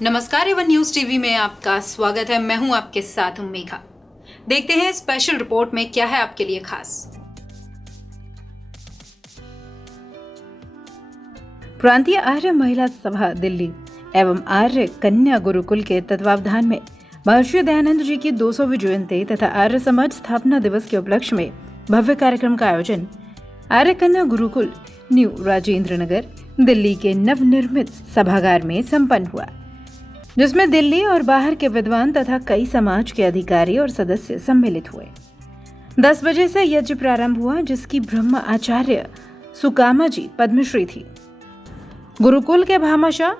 नमस्कार, Avon news TV में आपका स्वागत है। मैं हूं आपके साथ मेघा। देखते हैं स्पेशल रिपोर्ट में क्या है आपके लिए खास। प्रांतीय आर्य महिला सभा दिल्ली एवं आर्य कन्या गुरुकुल के तत्वावधान में महर्षि दयानंद जी की 200वीं जयंती तथा आर्य समाज स्थापना दिवस के उपलक्ष्य में भव्य कार्यक्रम का आयोजन आर्य कन्या गुरुकुल न्यू राजेंद्र नगर दिल्ली के नवनिर्मित सभागार में संपन्न हुआ, जिसमें दिल्ली और बाहर के विद्वान तथा कई समाज के अधिकारी और सदस्य सम्मिलित हुए। 10 बजे से यज्ञ प्रारंभ हुआ, जिसकी ब्रह्म आचार्य सुकामा जी पद्मश्री थी। गुरुकुल के भामाशाह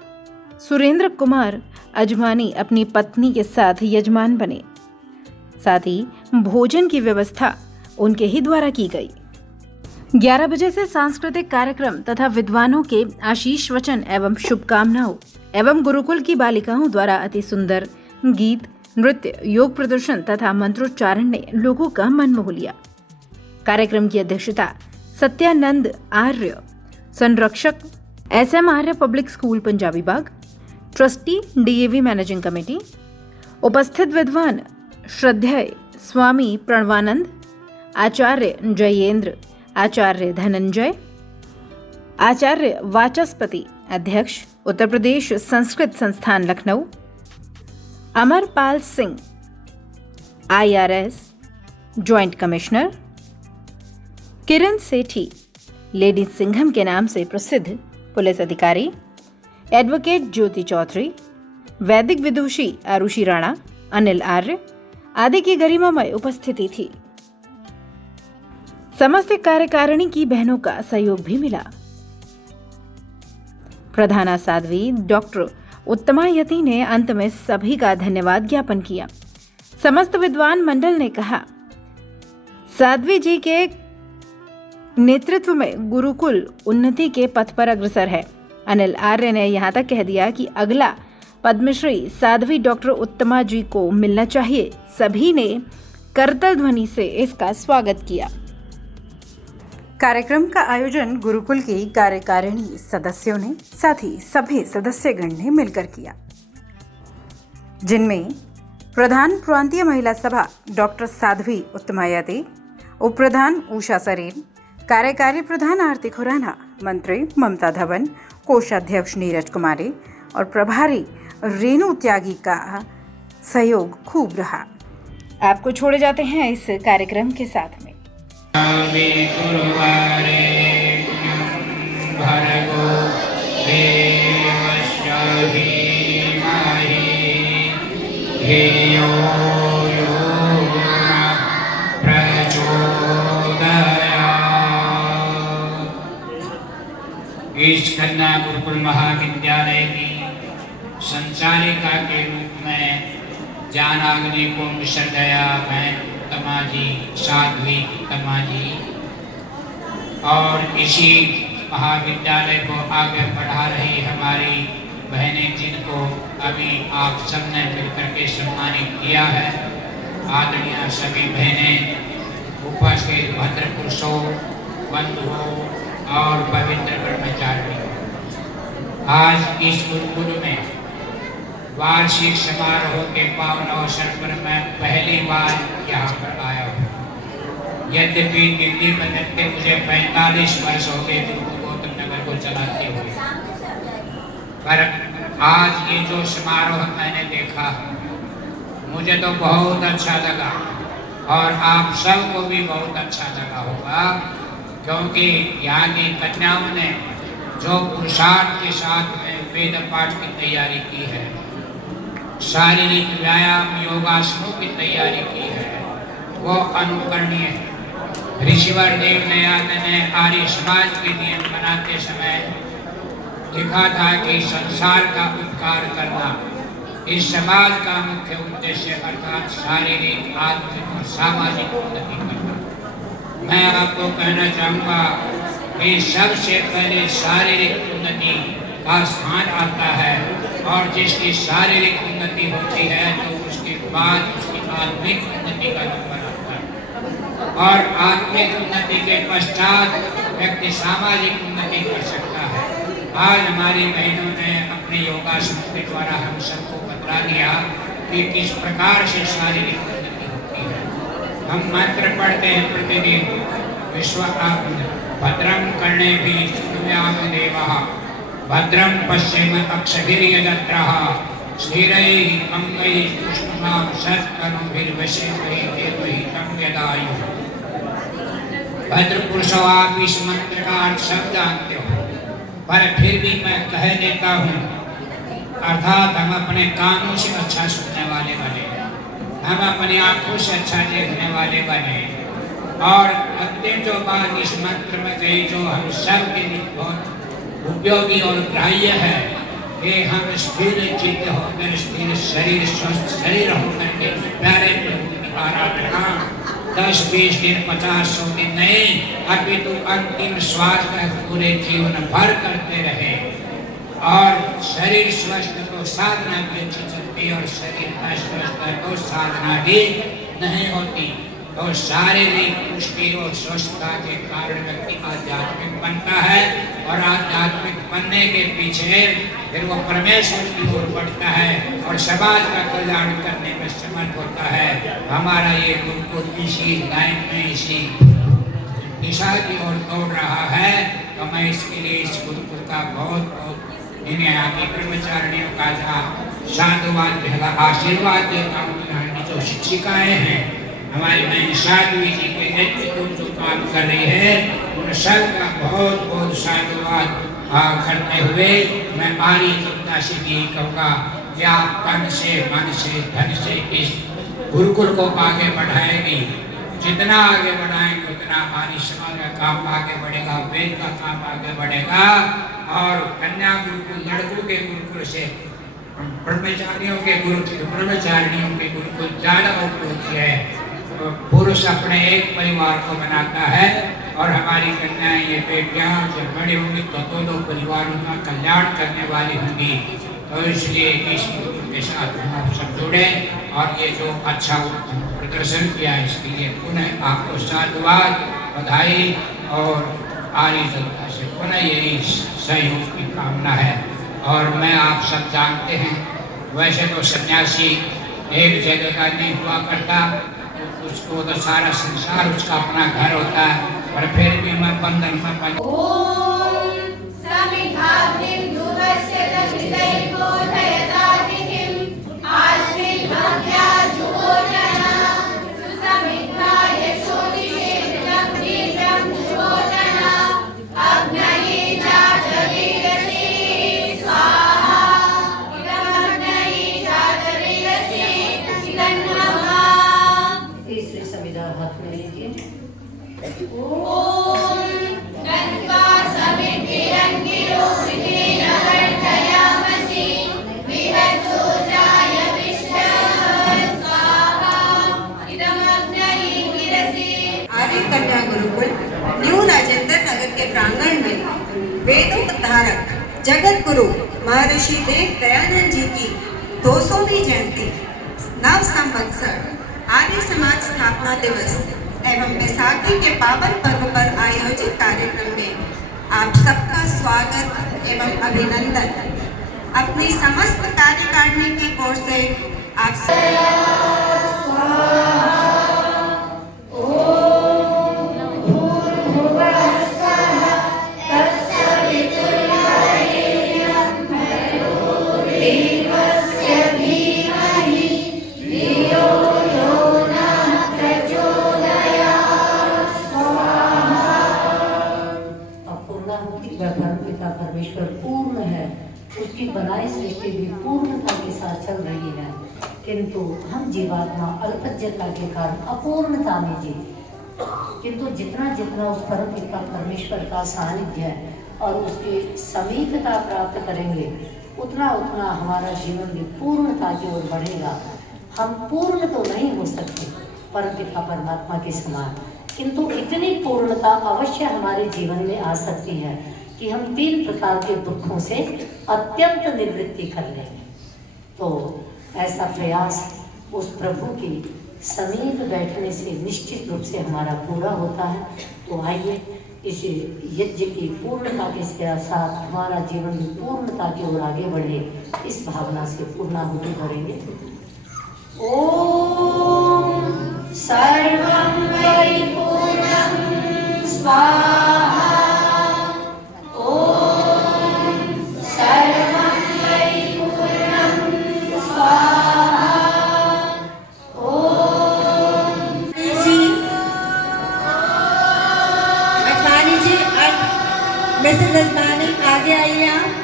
सुरेंद्र कुमार अजमानी अपनी पत्नी के साथ यजमान बने। साथ ही भोजन की व्यवस्था उनके ही द्वारा की गई। 11 बजे से सांस्कृतिक कार्यक्रम तथा विद्वानों के आशीष वचन एवं शुभकामनाओं एवं गुरुकुल की बालिकाओं द्वारा अति सुंदर गीत, नृत्य, योग प्रदर्शन तथा मंत्रोच्चारण ने लोगों का मन मोह लिया। कार्यक्रम की अध्यक्षता सत्यानंद आर्य, संरक्षक SM आर्य पब्लिक स्कूल पंजाबी बाग, ट्रस्टी DAV मैनेजिंग कमेटी, उपस्थित विद्वान श्रद्धेय स्वामी प्रणवानंद, आचार्य जयेंद्र, आचार्य धनंजय, आचार्य वाचस्पति, अध्यक्ष उत्तर Pradesh Sanskrit Sansthan Lucknow, Amarpal Singh IRS joint commissioner, Kiran Sethi lady Singham के नाम से प्रसिद्ध पुलिस अधिकारी, एडवोकेट ज्योति चौधरी, वैदिक विदुषी आरुषि राणा, अनिल आर्य आदि की गरिमामय उपस्थिति थी। समस्त कार्यकारिणी की बहनों का सहयोग भी मिला। प्रधाना साध्वी डॉक्टर उत्तमा यति ने अंत में सभी का धन्यवाद ज्ञापन किया। समस्त विद्वान मंडल ने कहा, साध्वी जी के नेतृत्व में गुरुकुल उन्नति के पथ पर अग्रसर है। अनिल आर्य ने यहां तक कह दिया कि अगला पद्मश्री साध्वी डॉक्टर उत्तमा जी को मिलना चाहिए। सभी ने करतल ध्वनि से इसका स्वागत किया। कार्यक्रम का आयोजन गुरुकुल की कार्यकारिणी सदस्यों ने, साथ ही सभी सदस्यगण ने मिलकर किया, जिनमें प्रधान प्रांतीय महिला सभा डॉक्टर साध्वी उत्तमायति, उप प्रधान उषा सरेन, कार्यकारी प्रधान आरती खुराना, मंत्री ममता धवन, कोषाध्यक्ष नीरज कुमारी और प्रभारी रेणु त्यागी का सहयोग खूब रहा। आपको छोड़े जाते हैं इस कार्यक्रम के साथ में। भर्गो देवस्य धीमहि धियो यो नः प्रचोदयात्। इस कन्या गुरुकुल महाविद्यालय की संचालिका के रूप में ज्ञानाग्नि को श्रद्धया मैं उत्तमा जी, साध्वी उत्तमा जी, और इसी महाविद्यालय को आगे बढ़ा रही हमारी बहनें, जिनको अभी आप सबने मिलकर के सम्मानित किया है। आदरणीय सभी बहनें, उपस्थित भद्र पुरुषों, बंधुओं और पवित्र ब्रह्मचारी, आज इस गुरुकुल में वार्षिक समारोह के पावन अवसर पर मैं पहली बार यहाँ पर आया हूँ। यद्यपि दिल्ली में रहते मुझे 45 वर्ष हो गए गौतम नगर को चलाते हुए, पर आज ये जो समारोह मैंने देखा मुझे तो बहुत अच्छा लगा और आप सबको भी बहुत अच्छा लगा होगा, क्योंकि यहाँ की कन्याओं ने जो पुरुषार्थ के साथ में वेद पाठ की तैयारी की है, शारीरिक व्यायाम योगासनों की तैयारी की है, वो अनुकरणीय है। ऋषिवर देवदयानंद ने आर्य समाज के नियम बनाते समय लिखा था कि संसार का उपकार करना इस समाज का मुख्य उद्देश्य, अर्थात शारीरिक, आत्मिक और सामाजिक उन्नति करना। मैं आपको कहना चाहूँगा कि सबसे पहले शारीरिक उन्नति का स्थान आता है, और जिसकी शारीरिक उन्नति होती है तो उसके बाद उसकी आत्मिक उन्नति का नंबर आता है, और आत्मिक उन्नति के पश्चात व्यक्ति सामाजिक उन्नति कर सकता है। आज हमारी बहनों ने अपने योगासन के द्वारा हम सबको बता दिया कि किस प्रकार से शारीरिक उन्नति होती है। हम मंत्र पढ़ते हैं प्रतिदिन, विश्व भद्रम कर्णे भी सुव्याम देवः भद्रम पश्येम अक्षभिर्यजत्रः स्थिरैः अंगैः पुष्पमां सत्कर्मभिर्वशेमहि देवहितं यदायुः। भद्र पुरुषो, आप इस मंत्र का अर्थ सब जानते हो, पर फिर भी मैं कह देता हूँ। अर्थात हम अपने कानों से अच्छा सुनने वाले बने, हम अपनी आंखों से अच्छा देखने वाले बने, और अंतिम जो बात इस मंत्र में कही जो हम सब के लिए बहुत उपयोगी और ग्राह्य है कि हम स्थिर चित्त होकर, स्थिर शरीर, स्वस्थ शरीर होकर के प्यारे प्रभु की आराधना 10, 20 दिन, 50, 100 दिन नहीं, अपितु अंतिम श्वास तक पूरे जीवन भर करते रहे। और शरीर स्वस्थ तो साधना भी अच्छी चलती, और शरीर अस्वस्थ तो साधना भी नहीं होती। तो शारीरिक पुष्टि और स्वस्थता के कारण व्यक्ति आध्यात्मिक बनता है, और आध्यात्मिक बनने के पीछे फिर वो परमेश्वर की ओर बढ़ता है और समाज का कल्याण करने में समर्थ होता है। हमारा ये गुरुकुल इसी लाइन में, इसी दिशा की ओर दौड़ रहा है। तो मैं इसके लिए इस गुरुकुल का बहुत बहुत इन्हें आगे कर्मचारियों का साधुवाद, आशीर्वाद देता हूँ। यहाँ जो शिक्षिकाएं हैं, हमारी बहन साध्वी जी के नेतृत्व जो काम कर रही है, उन सब का बहुत बहुत साधुवाद करते हुए मैं आरी जनता से भी कहूँगा कि आप तन से, मन से, धन से इस गुरुकुल को आगे बढ़ाएंगे। जितना आगे बढ़ाएंगे उतना आर्य समाज का काम आगे बढ़ेगा, वेद का काम आगे बढ़ेगा। और कन्या गुरुकुल, लड़कों के गुरुकुल से ब्रह्मचारियों के गुरुकुल, ब्रह्मचारिणियों के गुरुकुल ज्यादा उपयोगी है। पुरुष अपने एक परिवार को बनाता है, और हमारी कन्याएं, ये बेटियां जब बड़ी होंगी तो दोनों परिवारों का कल्याण करने वाली होंगी। तो इसलिए इस गुरुकुल के साथ हम आप सब जुड़े, और ये जो अच्छा प्रदर्शन किया है इसके लिए पुनः आपको साधुवाद, बधाई, और आर्य जनता से पुनः यही सहयोग की कामना है। और मैं आप सब जानते हैं, वैसे तो सन्यासी एक जगह का नहीं हुआ करता, उसको तो सारा संसार उसका अपना घर होता है, पर फिर भी मैं बंधन में कन्या गुरुकुल न्यू राजेंद्र नगर के प्रांगण में वेदों धारक जगत गुरु महर्षि देव दयानंद जी की 200वीं जयंती नव संवत्सर आर्य समाज स्थापना दिवस एवं बैसाखी के पावन पर्व पर आयोजित कार्यक्रम में आप सबका स्वागत एवं अभिनंदन। अपनी समस्त कार्यकारिणी की ओर से आप परमेश्वर पूर्ण है, उसकी बनाई सृष्टि भी पूर्णता के साथ चल रही है, किंतु हम जीवात्मा अल्पज्यता के कारण अपूर्णता में जीते। किंतु जितना जितना उस परम पिता परमेश्वर का सानिध्य और उसकी समीपता प्राप्त करेंगे, उतना उतना हमारा जीवन भी पूर्णता की ओर बढ़ेगा। हम पूर्ण तो नहीं हो सकते परम पिता परमात्मा के समान, किंतु इतनी पूर्णता अवश्य हमारे जीवन में आ सकती है कि हम 3 प्रकार के दुखों से अत्यंत निवृत्ति कर लेंगे। तो ऐसा प्रयास उस प्रभु की समीप बैठने से निश्चित रूप से हमारा पूरा होता है। तो आइए इस यज्ञ की पूर्णता के साथ हमारा जीवन भी पूर्णता की ओर आगे बढ़े, इस भावना से पूर्णाहुति करेंगे। ओम सर्वं परिपूर्णं स्वाहा। ओम सर्वं परिपूर्णं स्वाहा। ओम जी अजमानी जी, मिसेस अजमानी आगे आइए आप।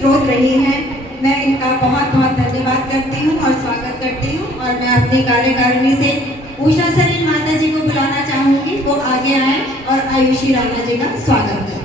स्रोत रही हैं, मैं इनका बहुत बहुत धन्यवाद करती हूँ और स्वागत करती हूँ। और मैं अपनी कार्यकारिणी से उषा सरीन माता जी को बुलाना चाहूंगी, वो आगे आए और आयुषी राणा जी का स्वागत करें।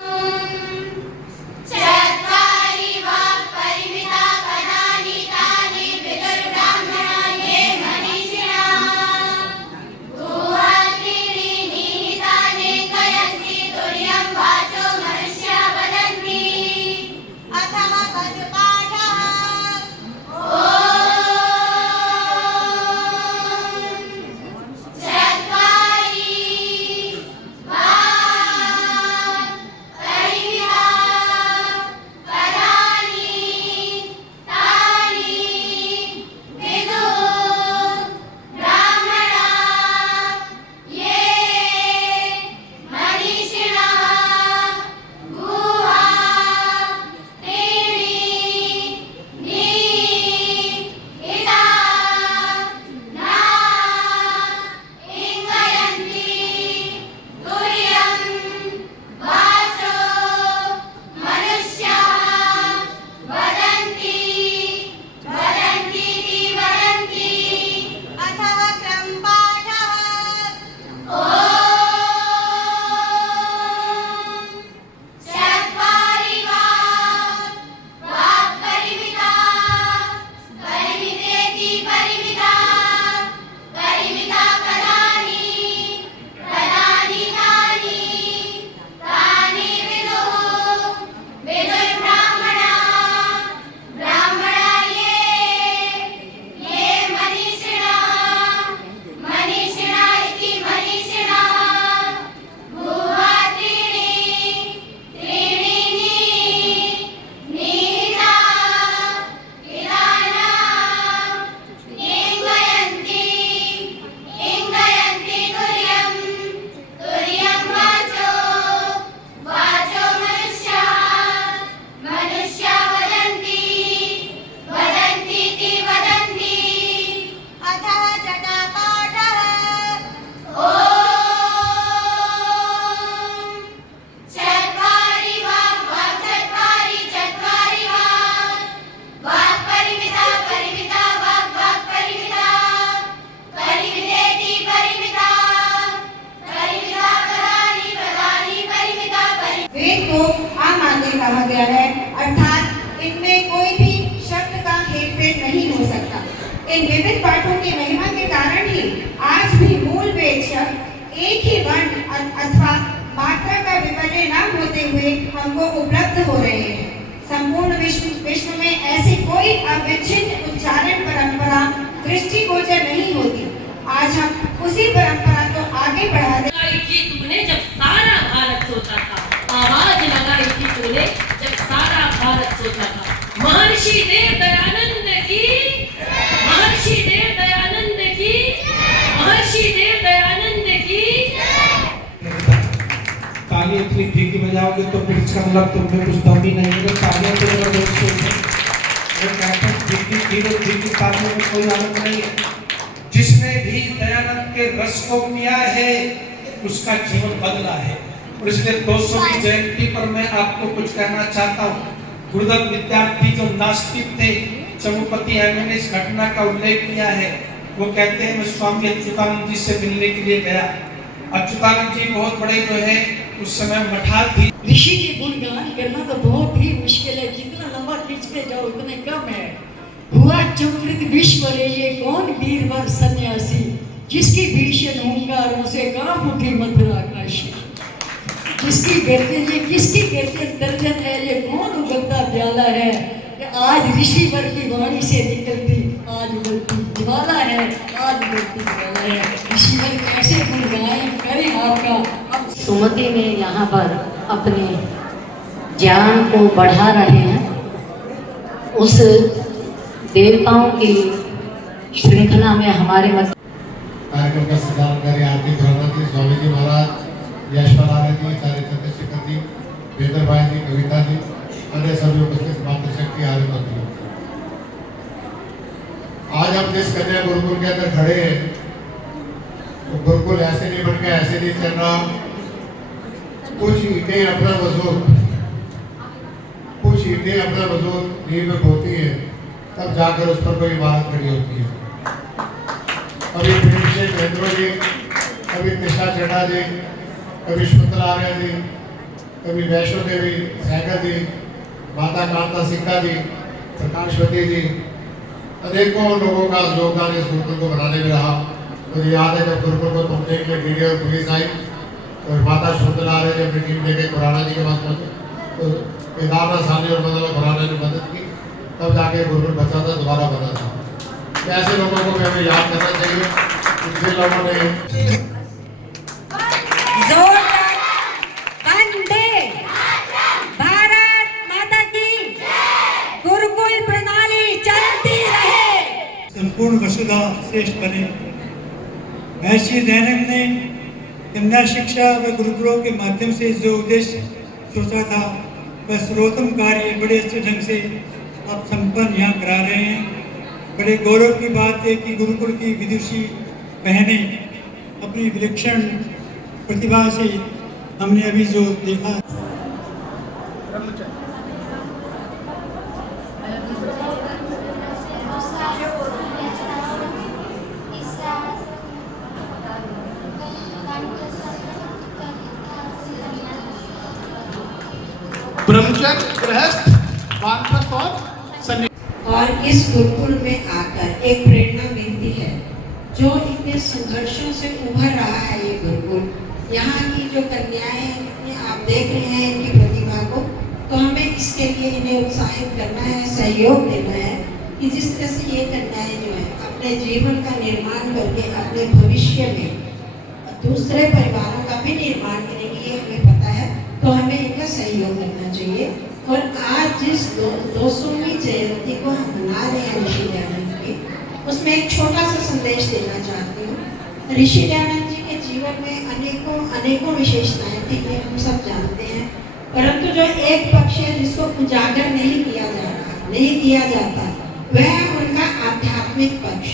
इन विविध पाठों की महिमा के कारण ही आज भी मूल वेदशब्द एक ही वर्ण अथवा मात्रा का विपर्य न होते हुए हमको उपलब्ध हो रहे हैं। संपूर्ण विश्व में ऐसी कोई अविच्छिन्न उच्चारण परंपरा दृष्टिगोचर नहीं होती। आज हम उसी परंपरा को आगे बढ़ा दे। लगाई थी तूने जब सारा भारत सोता था, आवाज लगाई थी तूने जब सारा भारत सोता था। महर्षि देव दयानंद की, महर्षि देव दयानंद की, महर्षि देव दयानंद की। ताली इतनी फीकी बजाओगे तो फिर इसका मतलब तुम में कुछ दम ही नहीं है। तालियां तो मेरा दोस्त है, मैं कहता हूँ फीकी धीरे धीरे तालियों में कोई आनंद नहीं है। जिसने भी दयानंद के रस को पिया है उसका जीवन बदला है। और इसलिए 200वीं जयंती पर मैं आपको कुछ कहना चाहता हूँ। गुरुदत्त विद्यार्थी जो नास्तिक थे, चमुपति है, मैंने इस घटना का उल्लेख किया है। वो कहते हैं मैं स्वामी अच्युतानंद जी से मिलने के लिए गया। अच्युतानंद जी बहुत बड़े जो है उस समय मठाधीश। ऋषि की गुणगान करना तो बहुत ही मुश्किल है, जितना लंबा खींचते जाओ उतने कम है। हुआ चमकृत विश्व रे ये कौन वीरवर सन्यासी, जिसकी भीषण ओंकारों से कांप उठी मथुरा काशी। जिसकी गिरते ये किसकी गिरते दर्जन है, ये कौन उगलता प्याला है। कि आज ऋषि वर की वाणी से निकलती आज उगलती ज्वाला है, आज उगलती ज्वाला है। ऋषि वर कैसे गुणगान करें आपका। सुमति में यहाँ पर अपने ज्ञान को बढ़ा रहे हैं। उस देवताओं की श्रृंखला में हमारे कार्यक्रम का संचालन कर रहे आरती धोरणा जी, स्वामी जी महाराज, यशपाल जी, सारे चंद्रशेखर जी, वेंद्र भाई जी, कविता जी, अन्य सभी उपस्थित मातृशक्ति आर्य। आज हम जिस कन्या गुरुकुल के अंदर खड़े हैं तो गुरुकुल ऐसे नहीं बन के ऐसे नहीं चल रहा। कुछ ईटें अपना वजूद, कुछ ईटें अपना वजूद नींव में होती है, तब जाकर उस पर कोई इमारत खड़ी होती है। कभी प्रेमचंद महेंद्र जी, कभी कृष्णा चड्ढा जी, कभी शकुंतला आर्य जी, कभी वैष्णो देवी सहगल जी, माता कांता सिक्का जी, प्रकाशवती जी, अनेकों लोगों का योगदान इस गुरुकुल को बनाने में रहा। मुझे याद है जब गुरुकुल को तोड़ने के लिए मीडिया और पुलिस आई तो माता शकुंतला आर्य जी अपनी टीम लेके खुराना जी के पास पहुंचे, तो केदारनाथ साहनी और मदन खुराना ने मदद की, तब जाके गुरुकुल बचा था, दोबारा बना था। ऐसे लोगों को हमें याद करना चाहिए जिन लोगों ने जोरदार वंदे भारत माता की, गुरुकुल प्रणाली चलती रहे। संपूर्ण वसुधा श्रेष्ठ बने। महर्षि दयानंद ने कन्या शिक्षा व गुरुकुलों के माध्यम से जो उद्देश्य सोचा था वह सर्वोत्तम कार्य बड़े अच्छे ढंग से आप संपन्न यहाँ करा रहे हैं। बड़े गौरव की बात है कि गुरुकुल की विदुषी बहनें अपनी विलक्षण प्रतिभा से हमने अभी जो देखा। ब्रह्मचर्य, गृहस्थ, वानप्रस्थ और सन्यासी। और इस गुरुकुल में आकर एक प्रेरणा मिलती है। जो इतने संघर्षों से उभर रहा है ये गुरुकुल, यहाँ की जो कन्याएं आप देख रहे हैं इनकी प्रतिभा को, तो हमें इसके लिए इन्हें उत्साहित करना है, सहयोग देना है कि जिस तरह से ये कन्याएं जो है अपने जीवन का निर्माण करके अपने भविष्य में दूसरे परिवारों का भी निर्माण करेंगे, ये हमें पता है, तो हमें इनका सहयोग करना चाहिए। और आज जिस 200वीं जयंती को हम मना रहे हैं ऋषि दयानंद की, उसमें एक छोटा सा संदेश देना चाहती हूँ। ऋषि दयानंद जी के जीवन में अनेकों विशेषताएं थी, ये हम सब जानते हैं, परंतु जो एक पक्ष है जिसको उजागर नहीं किया जा रहा, नहीं किया जाता, वह उनका आध्यात्मिक पक्ष।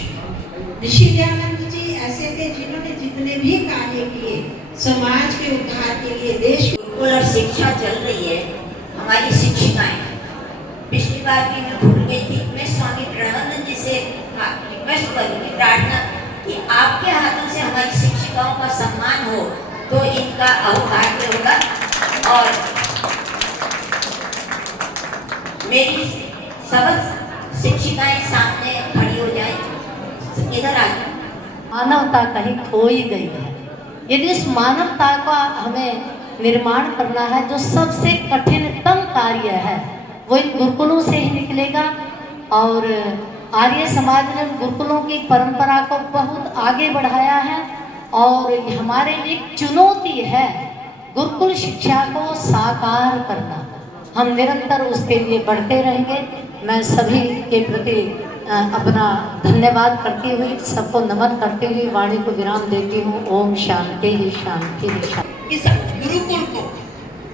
ऋषि दयानंद जी ऐसे थे जिन्होंने जितने भी कार्य किए समाज के उद्धार के लिए, देश और शिक्षा चल रही है। हमारी शिक्षिकाएं, पिछली बार भी मैं भूल गई थी, मैं स्वामी प्रणवानंद जी से रिक्वेस्ट करूंगी, प्रार्थना कि आपके हाथों से हमारी शिक्षिकाओं का सम्मान हो तो इनका अवकाश होगा। और मेरी सब शिक्षिकाएं सामने खड़ी हो जाए इधर आ जाओ। मानवता कहीं खो ही गई है। यदि उस मानवता का हमें निर्माण करना है, जो सबसे कठिनतम कार्य है वो इन गुरुकुलों से ही निकलेगा। और आर्य समाज ने गुरुकुलों की परंपरा को बहुत आगे बढ़ाया है और हमारे लिए चुनौती है गुरुकुल शिक्षा को साकार करना। हम निरंतर उसके लिए बढ़ते रहेंगे। मैं सभी के प्रति अपना धन्यवाद करती हुई, सबको नमन करते हुए वाणी को विराम देती हूँ। ओम शांति ही शांति ही शांति। इस गुरुकुल को,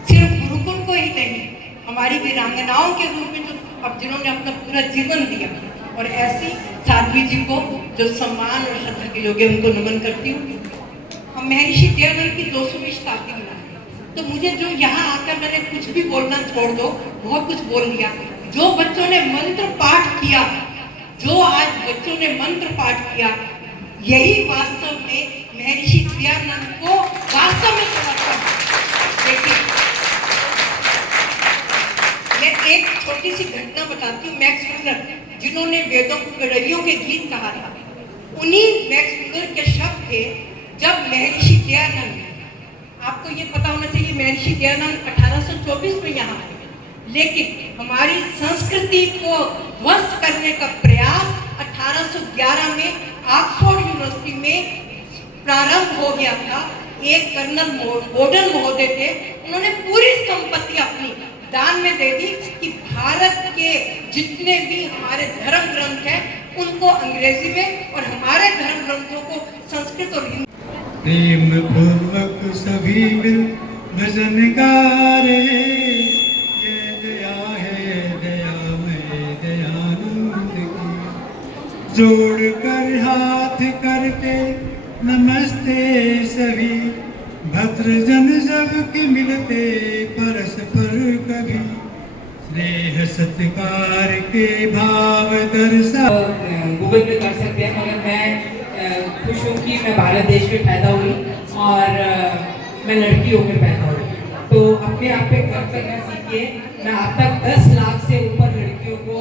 सिर्फ गुरुकुल को ही नहीं, हमारी वीरांगनाओं के रूप में जो अब जिन्होंने अपना पूरा जीवन दिया, और ऐसी साध्वी जी को जो सम्मान और श्रद्धा के योग्य, उनको नमन करती हूँ। हम महर्षि दयानंद की 200वीं शताब्दी मनाएं, तो मुझे जो यहाँ आकर मैंने कुछ भी बोलना छोड़ दो, बहुत कुछ बोल दिया। जो बच्चों ने मंत्र पाठ किया, जो आज बच्चों ने मंत्र पाठ किया, यही वास्तव में महर्षि दयानंद को वास्तव में समर्पण। देखिए, मैं एक छोटी सी घटना बताती हूँ। मैक्स मुलर, जिन्होंने वेदों को गडरियों के गीत कहा था, उन्हीं मैक्स मुलर के शब्द थे जब महर्षि दयानंद, आपको ये पता होना चाहिए, महर्षि दयानंद 1824 में यहाँ आए, लेकिन हमारी संस्कृति को ध्वस्त करने का प्रयास 1811 में ऑक्सफोर्ड यूनिवर्सिटी में प्रारंभ हो गया था। एक कर्नल बोर्डन महोदय थे, उन्होंने पूरी संपत्ति अपनी दान में दे दी कि भारत के जितने भी हमारे धर्म ग्रंथ हैं उनको अंग्रेजी में और हमारे धर्म ग्रंथों को संस्कृत और हिंदी। प्रेम पूर्वक सभी मिल भजन गारे, ये दया है दयामय दयानंद की। जोड़ कर हाथ करके नमस्ते सभी, भद्रजन सबके मिलते परस्पर कभी। स्नेह सत्कार के भाव दर्शा गूगल पे कर सकते हैं, मगर मैं खुश हूँ कि मैं भारत देश में पैदा हुई और मैं लड़की होकर पैदा हुई। तो अपने आप पे गर्व करना सीखिए। मैं अब तक 10 लाख से ऊपर लड़कियों को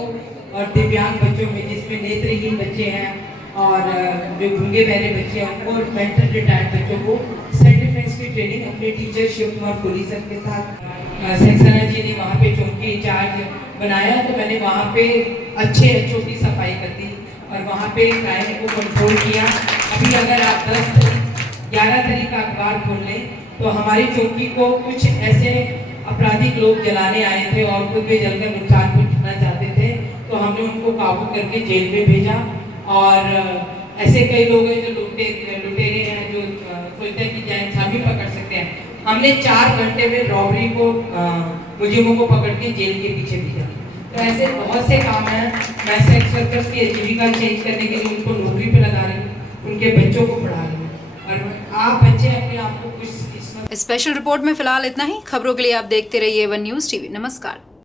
और दिव्यांग बच्चों में, जिसमें नेत्रहीन बच्चे हैं और जो गूंगे बहरे बच्चे हैं, उनको और मेंटल रिटायर्ड बच्चों को सेल्फ डिफेंस की ट्रेनिंग अपने टीचर शिव कुमार पुलिस के साथ सक्सेना जी ने वहाँ पे चौकी इंचार्ज बनाया, तो मैंने वहाँ पे अच्छे एचओ की सफाई कर दी और वहाँ पे क्राइम को कंट्रोल किया। अभी अगर आप 10-11 तारीख का अखबार खोल लें तो हमारी चौकी को कुछ ऐसे आपराधिक लोग जलाने आए थे और खुद भी जलकर नुकसान पहुंचाना चाहते थे, तो हमने उनको काबू करके जेल में भेजा। और ऐसे कई लोग हैं जो लुटेरे हैं, जो सोचते हैं कि जान भी पकड़ सकते हैं। हमने 4 घंटे में रॉबरी को मुजरिमों को पकड़ के जेल के पीछे भेजा। तो ऐसे बहुत से काम हैं। मैं सेक्स वर्कर्स की आजीविका चेंज करने के लिए उनको नौकरी पे लगा रही हूँ, उनके बच्चों को पढ़ा रही हूँ, और आप बच्चे अपने आप को कुछ स्पेशल रिपोर्ट में फिलहाल इतना ही। खबरों के लिए आप देखते रहिए वन न्यूज़ टीवी। नमस्कार।